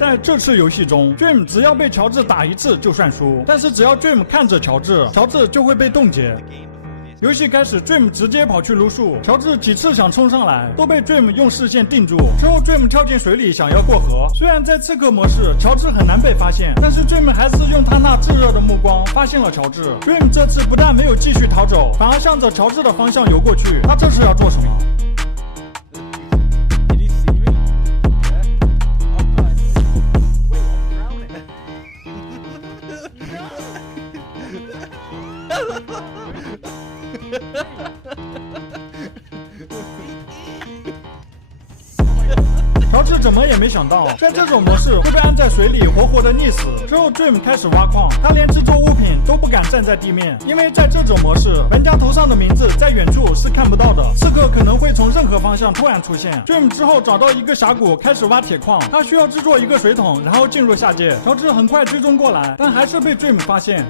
在这次游戏中 ，Dream 只要被乔治打一次就算输，但是只要 Dream 看着乔治，乔治就会被冻结。游戏开始 ，Dream 直接跑去撸树，乔治几次想冲上来，都被 Dream 用视线定住。之后 Dream 跳进水里想要过河，虽然在刺客模式，乔治很难被发现，但是 Dream 还是用他那炙热的目光发现了乔治。Dream 这次不但没有继续逃走，反而向着乔治的方向游过去。他这是要做什么？ 乔治怎么也没想到，在这种模式会被按在水里活活的溺死。之后 Dream 开始挖矿，他连制作物品都不敢站在地面，因为在这种模式，人家头上的名字在远处是看不到的，刺客可能会从任何方向突然出现。Dream 之后找到一个峡谷，开始挖铁矿，他需要制作一个水桶，然后进入下界。乔治很快追踪过来，但还是被 Dream 发现。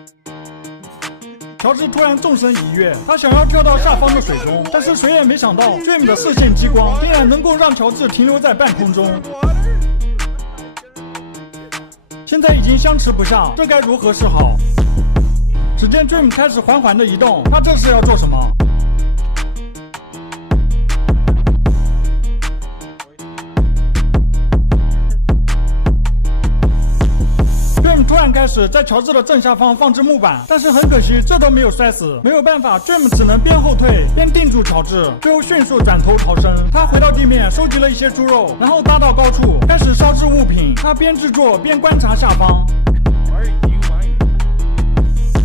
乔治突然纵身一跃，他想要跳到下方的水中，但是谁也没想到 ，Dream 的视线激光竟然能够让乔治停留在半空中。现在已经相持不下，这该如何是好？只见 Dream 开始缓缓的移动，他这是要做什么？ 突然开始在乔治的正下方放置木板，但是很可惜，这都没有摔死。没有办法 ，Dream 只能边后退边定住乔治，最后迅速转头逃生。他回到地面，收集了一些猪肉，然后搭到高处，开始烧制物品。他边制作边观察下方。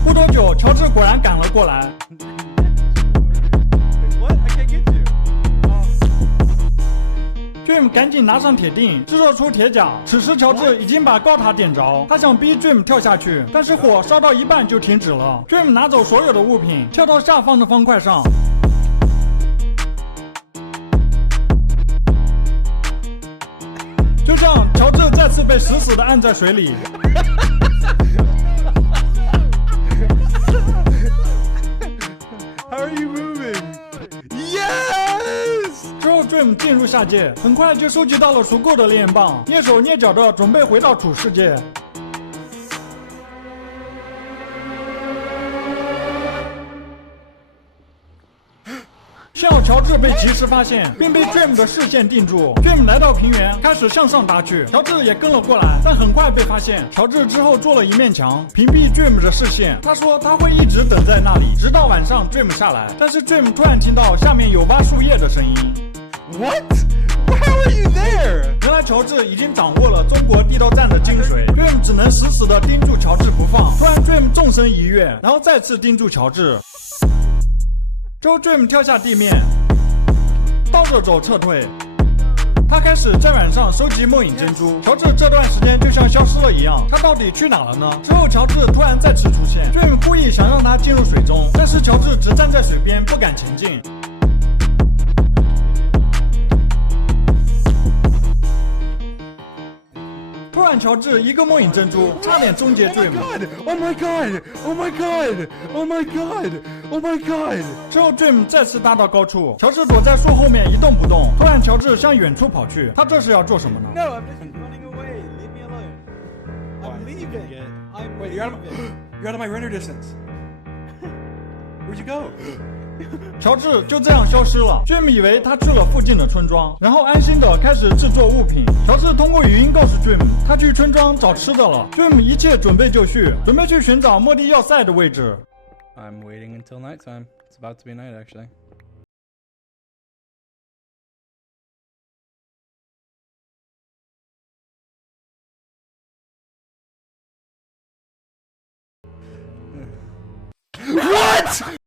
不多久，乔治果然赶了过来。 Dream 赶紧拿上铁锭，制作出铁甲。此时乔治已经把高塔点着，他想逼 Dream 跳下去，但是火烧到一半就停止了。Dream 拿走所有的物品，跳到下方的方块上。就这样，乔治再次被死死地按在水里。How are you moving? Yes! 之后 Dream 进入下界，很快就收集到了足够的烈焰棒，蹑手蹑脚的准备回到主世界。幸好乔治被及时发现，并被 Dream 的视线定住。Dream 来到平原，开始向上打去，乔治也跟了过来，但很快被发现。乔治之后做了一面墙，屏蔽 Dream 的视线。他说他会一直等在那里，直到晚上 Dream 下来。但是 Dream 突然听到下面有挖树叶的声音。What? How are you there? 原来乔治已经掌握了中国地道战的精髓 ，Dream 只能死死地盯住乔治不放。突然 Dream 纵身一跃，然后再次盯住乔治。之后 Dream 跳下地面，倒着走撤退。他开始在晚上收集梦影珍珠。乔治这段时间就像消失了一样，他到底去哪了呢？之后乔治突然再次出现 ，Dream 故意想让他进入水中，但是乔治只站在水边不敢前进。 突然，乔治一个梦影珍珠，差点终结 Dream。Oh my god! Oh my god! Oh my god! Oh my god! 之后 Dream 再次搭到高处，乔治躲在树后面一动不动。突然，乔治向远处跑去，他这是要做什么呢 No, I'm just running away. Leave me alone. I'm leaving. Wait, you're out of my render distance. Where'd you go? 乔治就这样消失了。Dream 以为他去了附近的村庄，然后安心的开始制作物品。乔治通过语音告诉 Dream， 他去村庄找吃的了。Dream 一切准备就绪，准备去寻找莫蒂要塞的位置。 I'm waiting until nighttime. It's about to be night, actually. What?